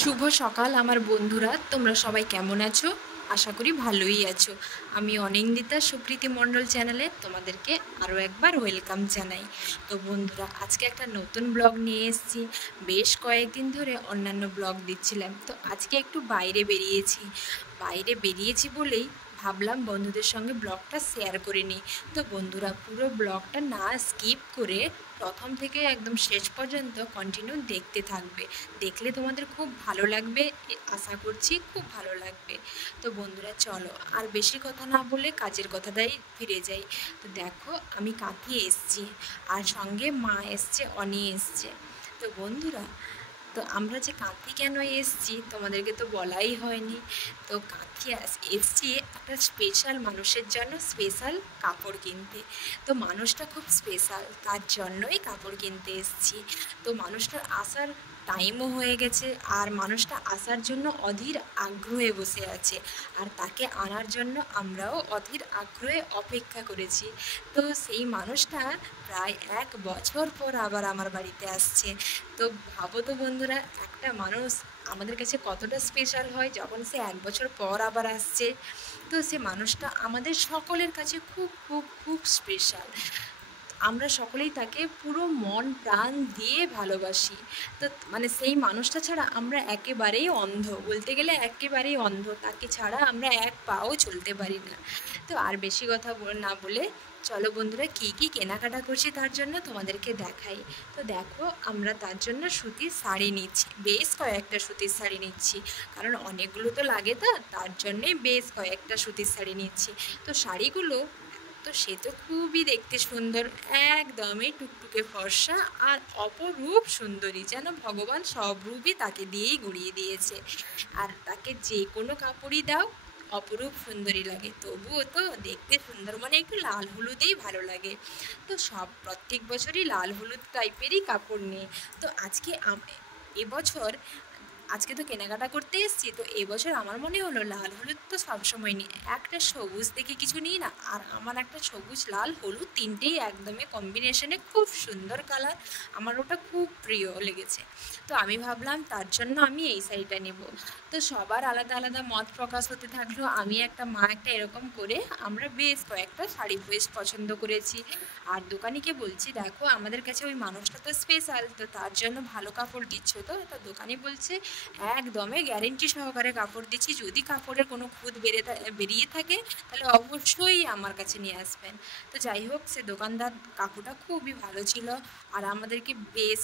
শুভ সকাল আমার বন্ধুরা, তোমরা সবাই কেমন আছো? আশা করি ভালোই আছো। আমি অনিন্দিতা সুপ্রীতি মণ্ডল চ্যানেলে তোমাদেরকে আরও একবার ওয়েলকাম জানাই। তো বন্ধুরা, আজকে একটা নতুন ব্লগ নিয়ে এসেছি। বেশ কয়েকদিন ধরে অন্যান্য ব্লগ দিচ্ছিলাম, তো আজকে একটু বাইরে বেরিয়েছি বলেই ভাবলাম বন্ধুদের সঙ্গে ব্লগটা শেয়ার করে নিই। তো বন্ধুরা, পুরো ব্লগটা না স্কিপ করে প্রথম থেকে একদম শেষ পর্যন্ত কন্টিনিউ দেখতে থাকবে। দেখলে তোমাদের খুব ভালো লাগবে, আশা করছি খুব ভালো লাগবে। তো বন্ধুরা চলো আর বেশি কথা না বলে কাজের কথাটাই ফিরে যাই। তো দেখো, আমি কাকি এসছি আর সঙ্গে মা এসছে, অনি এসছে। তো বন্ধুরা, তো আমরা যে কাঁথি কেন এসছি তোমাদেরকে তো বলাই হয়নি। তো কাঁথি এসছি একটা স্পেশাল মানুষের জন্য, স্পেশাল কাপড় কিনতে। তো মানুষটা খুব স্পেশাল, তার জন্যই কাপড় কিনতে এসছি। তো মানুষটার আসার টাইমও হয়ে গেছে, আর মানুষটা আসার জন্য অধীর আগ্রহে বসে আছে, আর তাকে আনার জন্য আমরাও অধীর আগ্রহে অপেক্ষা করেছি। তো সেই মানুষটা প্রায় 1 বছর পর আবার আমার বাড়িতে আসছে। তো ভাবো তো বন্ধুরা, একটা মানুষ আমাদের কাছে কতটা স্পেশাল হয় যখন সে 1 বছর পর আবার আসছে। তো সে মানুষটা আমাদের সকলের কাছে খুব খুব খুব স্পেশাল। আমরা সকলেই তাকে পুরো মন প্রাণ দিয়ে ভালোবাসি। তো মানে সেই মানুষটা ছাড়া আমরা একেবারেই অন্ধ, বলতে গেলে একেবারেই অন্ধ, তাকে ছাড়া আমরা এক পাও চলতে পারি না। তো আর বেশি কথা না বলে চলো বন্ধুরা, কী কী কেনাকাটা করছি তার জন্য তোমাদেরকে দেখাই। তো দেখো, আমরা তার জন্য সুতির শাড়ি নিচ্ছি, বেশ কয়েকটা সুতির শাড়ি নিচ্ছি, কারণ অনেকগুলো তো লাগে, তার জন্যেই বেশ কয়েকটা সুতির শাড়ি নিচ্ছি। তো শাড়িগুলো, তো সে তো খুবই দেখতে সুন্দর, একদমই টুকটুকে ফর্সা আর অপরূপ সুন্দরী, যেন ভগবান সব রূপই তাকে দিয়েই গড়িয়ে দিয়েছে। আর তাকে যে কোনো কাপড়ই দাও অপরূপ সুন্দরী লাগে, তবুও তো দেখতে সুন্দর, মানে একটু লাল হলুদেই ভালো লাগে। তো প্রত্যেক বছরই লাল হলুদ টাইপেরই কাপড় নেই। তো এবছর, আজকে তো কেনাকাটা করতে এসেছি, তো এবছর আমার মনে হলো লাল হলুদ তো সবসময় নিই, একটা সবুজ দেখে কিছু নিই না। আর আমার একটা সবুজ লাল হলুদ তিনটেই একদমই কম্বিনেশনে খুব সুন্দর কালার, আমার ওটা খুব প্রিয় লেগেছে। তো আমি ভাবলাম তার জন্য আমি এই শাড়িটা নেব। তো সবার আলাদা আলাদা মত প্রকাশ হতে থাকলো, আমি একটা মা একটা এরকম করে আমরা বেশ কয়েকটা শাড়ি বেশ পছন্দ করেছি। আর দোকানিকে বলছি, দেখো আমাদের কাছে ওই মানুষটা তো স্পেশাল, তো তার জন্য ভালো কাপড় দিচ্ছ তো? তো দোকানি বলছে, একদমই গ্যারেন্টি সহকারে কাপড় দিচ্ছি, যদি কাপড়ের কোনো খুঁত বেরিয়ে থাকে তাহলে অবশ্যই আমার কাছে নিয়ে আসবেন। তো যাই হোক, সে দোকানদার কাকুটা খুবই ভালো ছিল, আর আমাদেরকে বেশ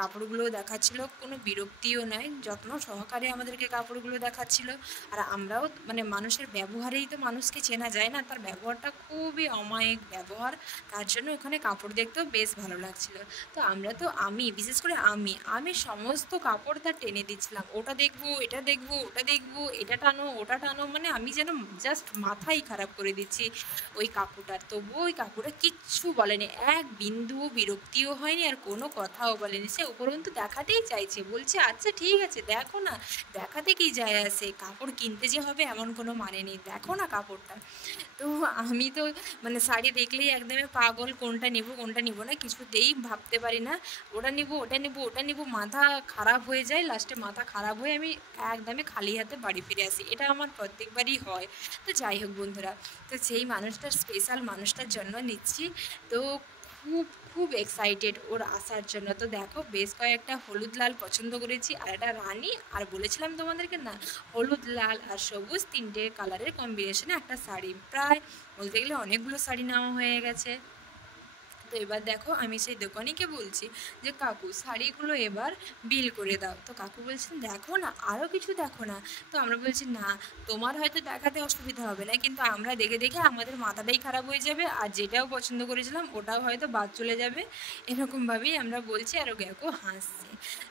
কাপড়গুলো দেখাচ্ছিল, কোনো বিরক্তিও নয়, যত্ন সহকারে আমাদেরকে কাপড়গুলো দেখাচ্ছিল। আর আমরাও মানে মানুষের ব্যবহারেই তো মানুষকে চেনা যায় না, তার ব্যবহারটা খুবই অমায়িক ব্যবহার, তার জন্য ওখানে কাপড় দেখতেও বেশ ভালো লাগছিল। তো আমরা তো আমি বিশেষ করে আমি সমস্ত কাপড় তার টেনে দিচ্ছিলাম, ওটা দেখবো, এটা দেখবো, ওটা দেখবো, এটা টানো, ওটা টানো, মানে আমি যেন জাস্ট মাথাই খারাপ করে দিচ্ছি ওই কাকুটার। তবুও ওই কাকুটা কিচ্ছু বলেনি, এক বিন্দুও বিরক্তিও হয়নি, আর কোনো কথাও বলেনি। সে উপরন্তু দেখাতেই চাইছে, বলছে আচ্ছা ঠিক আছে দেখো না, দেখাতে কি যায় আসে, কাপড় কিনতে যে হবে এমন কোনো মানে নেই, দেখো না কাপড়টা। তো আমি তো মানে শাড়ি দেখলেই একদমই পাগল, কোনটা নেব কোনটা নেব না কিছুতেই ভাবতে পারি না, ওটা নেব ওটা নেব ওটা নেব, মাথা খারাপ হয়ে যায়, লাস্টে মাথা খারাপ হয়ে আমি একদমই খালি হাতে বাড়ি ফিরে আসি, এটা আমার প্রত্যেকবারই হয়। তো যাই হোক বন্ধুরা, তো সেই মানুষটার, স্পেশাল মানুষটার জন্য নিচ্ছি। তো খুব খুব এক্সাইটেড ওর আসার জন্য। তো দেখো, বেশ কয়েকটা হলুদ লাল পছন্দ করেছি, আর একটা রানী, আর বলেছিলাম তোমাদেরকে না, হলুদ লাল আর সবুজ তিনটে কালারের কম্বিনেশনে একটা শাড়ি, প্রায় বলতে গেলে অনেকগুলো শাড়ি নেওয়া হয়ে গেছে। তো এবার দেখো, আমি সেই দোকানিকে বলছি যে কাকু শাড়িগুলো এবার বিল করে দাও। তো কাকু বলছেন দেখো না, আরও কিছু দেখো না। তো আমরা বলছি না, তোমার হয়তো দেখাতে অসুবিধা হবে না, কিন্তু আমরা দেখে দেখে আমাদের মাথাটাই খারাপ হয়ে যাবে, আর যেটাও পছন্দ করেছিলাম ওটাও হয়তো বাদ চলে যাবে, এরকমভাবেই আমরা বলছি, আর ও কাকু হাসছে।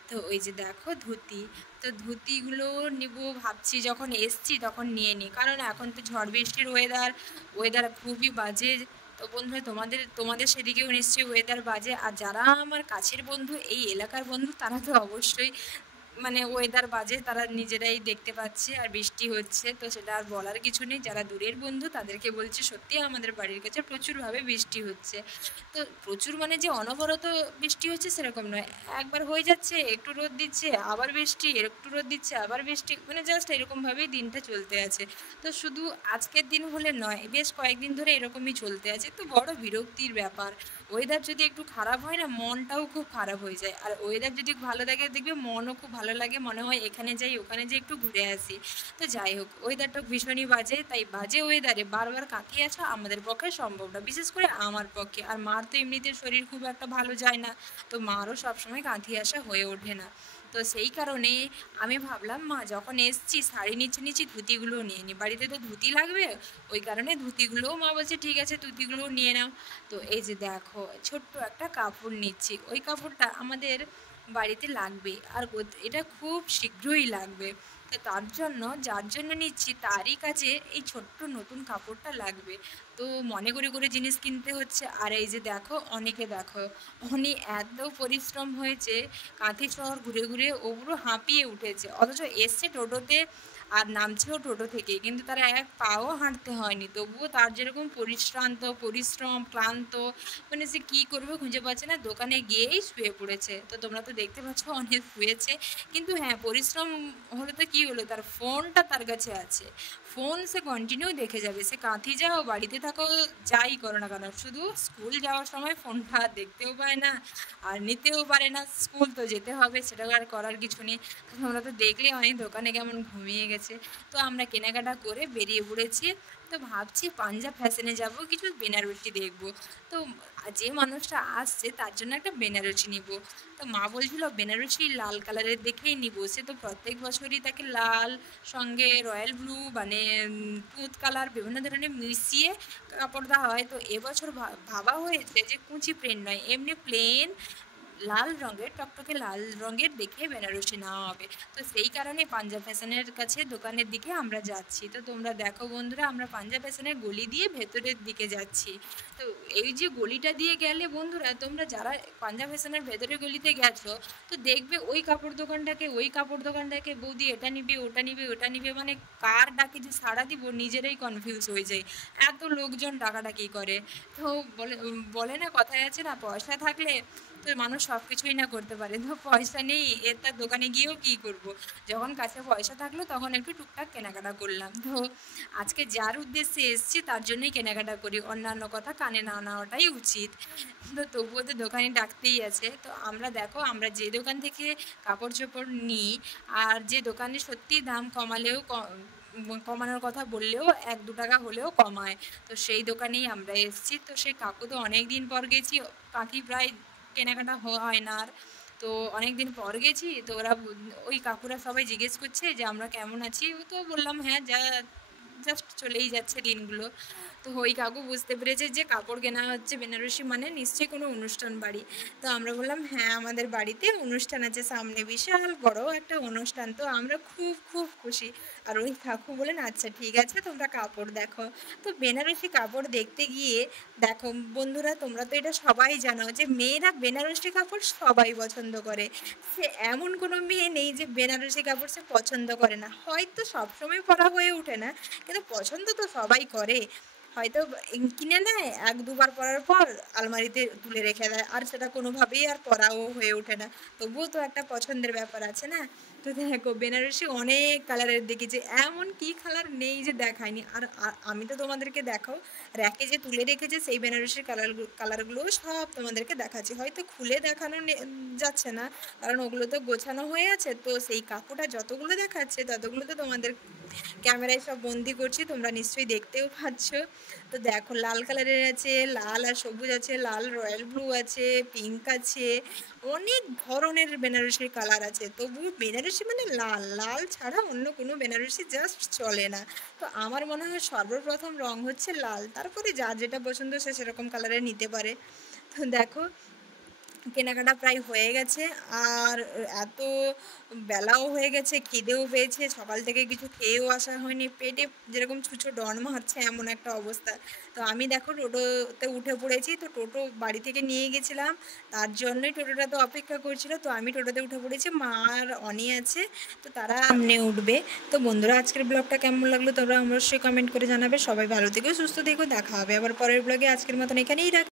তো ওই যে দেখো ধুতি, তো ধুতিগুলো নিব ভাবছি, যখন এসছি তখন নিয়ে নিই, কারণ এখন তো ঝড় বৃষ্টির ওয়েদার, ওয়েদার খুবই বাজে। তো বন্ধুরা, তোমাদের তোমাদের সেদিকেও নিশ্চয়ই ওয়েদার বাজে, আর যারা আমার কাছের বন্ধু, এই এলাকার বন্ধু, তারা তো অবশ্যই মানে ওয়েদার বাজে তারা নিজেরাই দেখতে পাচ্ছে, আর বৃষ্টি হচ্ছে তো সেটা আর বলার কিছু নেই। যারা দূরের বন্ধু তাদেরকে বলছি সত্যি আমাদের বাড়ির কাছে প্রচুরভাবে বৃষ্টি হচ্ছে। তো প্রচুর মানে যে অনবরত বৃষ্টি হচ্ছে সেরকম নয়, একবার হয়ে যাচ্ছে একটু রোদ দিচ্ছে আবার বৃষ্টি, একটু রোদ দিচ্ছে আবার বৃষ্টি, মানে জাস্ট এরকমভাবেই দিনটা চলতে আছে। তো শুধু আজকের দিন হলে নয়, বেশ কয়েকদিন ধরে এরকমই চলতে আছে, তো বড় বিরক্তির ব্যাপার। ওয়েদার যদি একটু খারাপ হয় না, মনটাও খুব খারাপ হয়ে যায়, আর ওয়েদার যদি ভালো থাকে দেখবে মনও খুব ভালো লাগে, মনে হয় এখানে যাই ওখানে যাই একটু ঘুরে আসি। তো যাই হোক, ওয়েদারটা ভীষণই বাজে, তাই বাজে ওয়েদারে বারবার কাটিয়ে আসা আমাদের পক্ষে সম্ভব না, বিশেষ করে আমার পক্ষে। আর মার তো এমনিতে শরীর খুব একটা ভালো যায় না, তো মারও সবসময় কাঁথিয়ে আসা হয়ে ওঠে না। তো সেই কারণে আমি ভাবলাম মা যখন এসছি শাড়ি নিচে নিচে ধুতিগুলোও নিয়ে নিই, বাড়িতে তো ধুতি লাগবে, ওই কারণে ধুতিগুলোও মা বলছে ঠিক আছে ধুতিগুলোও নিয়ে নাও। তো এই যে দেখো ছোট্ট একটা কাপড় নিচ্ছি, ওই কাপড়টা আমাদের বাড়িতে লাগবে, আর এটা খুব শীঘ্রই লাগবে। তো তার জন্য যার জন্য নিচ্ছি তারই কাছে এই ছোট্ট নতুন কাপড়টা লাগবে। তো মনে করে করে জিনিস কিনতে হচ্ছে। আর এই যে দেখো অনেকে দেখো, অনি এত পরিশ্রম হয়েছে, কাঁথি শহর ঘুরে ঘুরে ও পুরো হাঁপিয়ে উঠেছে, অথচ এসছে টোটোতে আর নামছেও টোটো থেকে, কিন্তু তারা এক পাও হাঁটতে হয়নি, তবুও তার যেরকম পরিশ্রম ক্লান্ত, মানে সে কী করবে খুঁজে পাচ্ছে না, দোকানে গিয়েই শুয়ে পড়েছে। তো তোমরা তো দেখতে পাচ্ছ অনেক শুয়েছে, কিন্তু হ্যাঁ পরিশ্রম হলে তো কী হলো, তার ফোনটা তার কাছে আছে, ফোন সে কন্টিনিউ দেখে যাবে, সে কাঁথি যাও বাড়িতে থাকো যাই করো না কেন, শুধু স্কুল যাওয়ার সময় ফোনটা দেখতেও পায় না আর নিতেও পারে না, স্কুল তো যেতে হবে, সেটা আর করার কিছু নেই। তো তোমরা তো দেখলে অনেক দোকানে কেমন ঘুমিয়ে গেছে। তো আমরা কেনাকাটা করে বেরিয়ে পড়েছি। তো ভাবছি পাঞ্জাব ফ্যাশনে যাব, কিছু বেনারসি দেখব। তো যে মানুষটা আসছে তার জন্য একটা বেনারসি নিব। তো মা বলছিল বেনারসি লাল কালারের দেখেই নিব, সে তো প্রত্যেক বছরই তাকে লাল সঙ্গে রয়্যাল ব্লু মানে তুঁত কালার বিভিন্ন ধরনের মিশিয়ে কাপড় দেওয়া হয়। তো এবছর ভাবা হয়েছে যে কুচি প্রিন্ট নয়, এমনি প্লেন লাল রঙের টকটকে লাল রঙের দেখে বেনারসি নেওয়া হবে। তো সেই কারণে পাঞ্জাব ফ্যাশনের কাছে দোকানের দিকে আমরা যাচ্ছি। তো তোমরা দেখো বন্ধুরা, আমরা পাঞ্জাব ফ্যাশনের গলি দিয়ে ভেতরের দিকে যাচ্ছি। তো এই যে গলিটা দিয়ে গেলে বন্ধুরা, তোমরা যারা পাঞ্জাব ফ্যাশনের ভেতরের গলিতে গেছো, তো দেখবে ওই কাপড় দোকানটাকে বৌদি এটা নিবে ওটা নিবে ওটা নিবে, মানে কার ডাকে যে সাড়া দিব নিজেরাই কনফিউজ হয়ে যায়, এত লোকজন ডাকাডাকি করে। তো বলে বলে না, কথায় আছে না, পয়সা থাকলে তো মানুষ সব কিছুই না করতে পারে। তো পয়সা নেই, এর তার দোকানে গিয়েও কী করব, যখন কাছে পয়সা থাকলো তখন একটু টুকটাক কেনাকাটা করলাম। তো আজকে যার উদ্দেশ্যে এসছি তার জন্যই কেনাকাটা করি, অন্যান্য কথা কানে না নেওয়াটাই উচিত। তো তবুও তো দোকানে ডাকতেই আছে। তো আমরা দেখো, আমরা যে দোকান থেকে কাপড় চোপড় নিই, আর যে দোকানে সত্যি দাম কমালেও কমানোর কথা বললেও 1-2 টাকা হলেও কমায়, তো সেই দোকানেই আমরা এসেছি। তো সেই কাকু তো অনেক দিন পর গেছি, কাকি প্রায় কেনাকাটা হয় না আর, তো অনেক দিন পর গেছি। তো ওরা ওই কাকুরা সবাই জিজ্ঞেস করছে যে আমরা কেমন আছি, তো বললাম হ্যাঁ যা জাস্ট চলেই যাচ্ছে দিনগুলো। তো ওই কাকু বুঝতে পেরেছে যে কাপড় কেনা হচ্ছে বেনারসি মানে নিশ্চয়ই কোনো অনুষ্ঠান বাড়ি। তো আমরা বললাম হ্যাঁ আমাদের বাড়িতে অনুষ্ঠান আছে সামনে, বিশাল বড় একটা অনুষ্ঠান, তো আমরা খুব খুব খুশি। আর ওই কাকু বলেন আচ্ছা ঠিক আছে তোমরা কাপড় দেখো। তো বেনারসি কাপড় দেখতে গিয়ে দেখো বন্ধুরা, তোমরা তো এটা সবাই জানো যে মেয়েরা বেনারসি কাপড় সবাই পছন্দ করে, সে এমন কোনো মেয়ে নেই যে বেনারসি কাপড় সে পছন্দ করে না, হয়তো সবসময় পরা হয়ে ওঠে না কিন্তু পছন্দ তো সবাই করে। হয়তো কিনে নেয় 1-2 বার পরার পর আলমারিতে তুলে রেখে দেয়, আর সেটা কোনোভাবেই আর পরাও হয়ে ওঠে না, তবুও তো একটা পছন্দের ব্যাপার আছে না। তো দেখো বেনারসি অনেক কালারের দেখেছি, এমন কি কালার নেই যে দেখায়নি। আর আমি তো তোমাদেরকে দেখো র্যাকে যে তুলে রেখেছে সেই বেনারসির কালারগুলোও সব তোমাদেরকে দেখাচ্ছি, হয়তো খুলে দেখানো যাচ্ছে না কারণ ওগুলো তো গোছানো হয়ে আছে। তো সেই কাকুটা যতগুলো দেখাচ্ছে ততগুলো তো তোমাদের ক্যামেরায় সব বন্দি করছি, তোমরা নিশ্চয়ই দেখতেও পাচ্ছ। তো দেখো লাল কালারের আছে, লাল আর সবুজ আছে, লাল রয়্যাল ব্লু আছে, পিঙ্ক আছে, অনেক ধরনের বেনারসির কালার আছে। তবু বেনারসি মানে লাল, লাল ছাড়া অন্য কোনো বেনারসি জাস্ট চলে না। তো আমার মনে হয় সর্বপ্রথম রং হচ্ছে লাল, তারপরে যার যেটা পছন্দ সে সেরকম কালারের নিতে পারে। তো দেখো কেনাকাটা প্রায় হয়ে গেছে। আর এত বেলাও হয়ে গেছে, খিদেও পেয়েছে, সকাল থেকে কিছু খেয়েও আসা হয়নি, পেটে যেরকম ছুঁচো ডন মারছে এমন একটা অবস্থা। তো আমি দেখো টোটোতে উঠে পড়েছি। তো টোটো বাড়ি থেকে নিয়ে গেছিলাম, তার জন্যই টোটোটা তো অপেক্ষা করছিল। তো আমি টোটোতে উঠে পড়েছি, মা আর অনি আছে, তো তারা সামনে উঠবে। তো বন্ধুরা, আজকের ব্লগটা কেমন লাগলো তোমরা অবশ্যই কমেন্ট করে জানাবে। সবাই ভালো থেকো, সুস্থ থেকো, দেখা হবে আবার পরের ব্লগে। আজকের মতন এখানেই রাখ।